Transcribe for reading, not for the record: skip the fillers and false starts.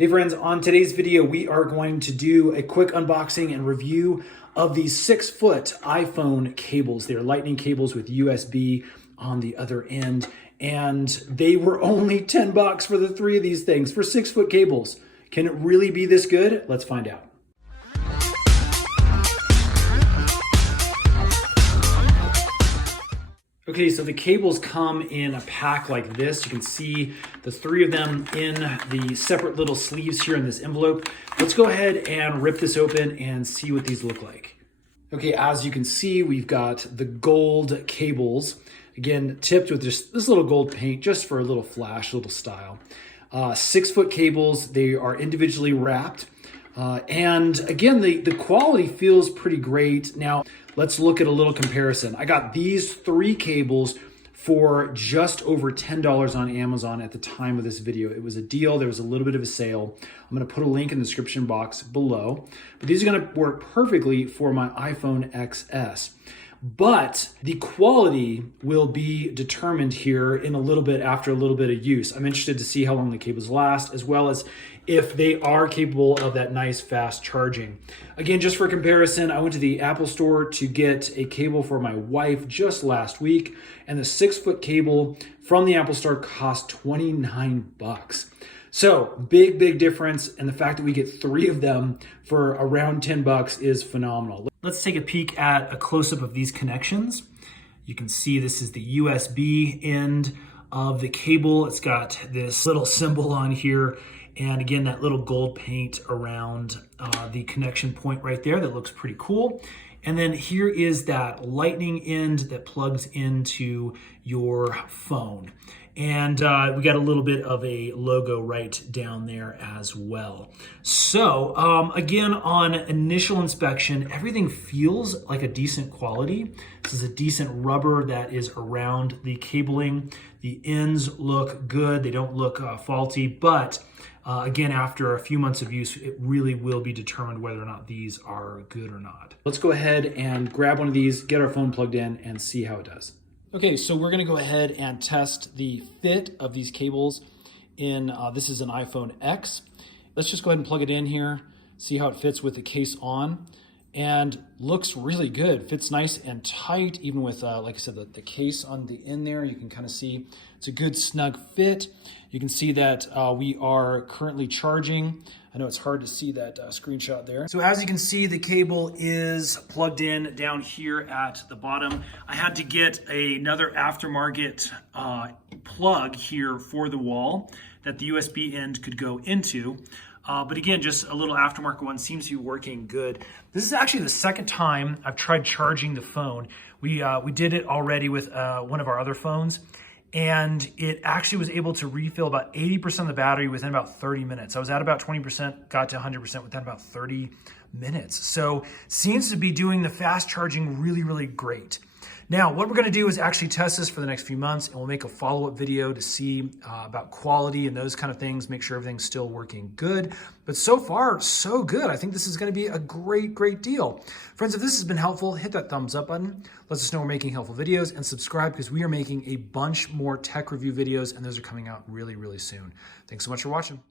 Hey friends, on today's video, we are going to do a quick unboxing and review of these 6-foot iPhone cables. They're lightning cables with USB on the other end, and they were only 10 bucks for the 3 of these things for 6-foot cables. Can it really be this good? Let's find out. Okay, so the cables come in a pack like this. You can see the 3 of them in the separate little sleeves here in this envelope. Let's go ahead and rip this open and see what these look like. Okay, as you can see, we've got the gold cables. Again, tipped with just this little gold paint, just for a little flash, a little style. 6-foot cables, they are individually wrapped. And again, the quality feels pretty great. Now, let's look at a little comparison. I got these 3 cables for just over $10 on Amazon at the time of this video. It was a deal. There was a little bit of a sale. I'm going to put a link in the description box below. But these are going to work perfectly for my iPhone XS. But the quality will be determined here in a little bit after a little bit of use. I'm interested to see how long the cables last, as well as if they are capable of that nice fast charging. Again, just for comparison, I went to the Apple store to get a cable for my wife just last week, and the 6-foot cable from the Apple store cost 29 bucks. So big difference, and the fact that we get 3 of them for around 10 bucks is phenomenal. Let's take a peek at a close-up of these connections. You can see this is the USB end of the cable. It's got this little symbol on here, and again, that little gold paint around the connection point right there. That looks pretty cool. And then here is that lightning end that plugs into your phone. And we got a little bit of a logo right down there as well. So again, on initial inspection, everything feels like a decent quality. This is a decent rubber that is around the cabling. The ends look good. They don't look faulty, but again, after a few months of use, it really will be determined whether or not these are good or not. Let's go ahead and grab one of these, get our phone plugged in, and see how it does. Okay, so we're gonna go ahead and test the fit of these cables in, this is an iPhone X. Let's just go ahead and plug it in here, see how it fits with the case on, and looks really good. Fits nice and tight, even with, like I said, the case on the end there. You can kind of see it's a good snug fit. You can see that we are currently charging. I know it's hard to see that screenshot there. So as you can see, the cable is plugged in down here at the bottom. I had to get another aftermarket plug here for the wall that the USB end could go into. But again, just a little aftermarket one, seems to be working good. This is actually the second time I've tried charging the phone. We did it already with one of our other phones, and it actually was able to refill about 80% of the battery within about 30 minutes. I was at about 20%, got to 100% within about 30 minutes. So seems to be doing the fast charging really great. Now, what we're gonna do is actually test this for the next few months, and we'll make a follow-up video to see about quality and those kind of things, make sure everything's still working good. But so far, so good. I think this is gonna be a great deal. Friends, if this has been helpful, hit that thumbs up button. Let us know we're making helpful videos, and subscribe because we are making a bunch more tech review videos, and those are coming out really soon. Thanks so much for watching.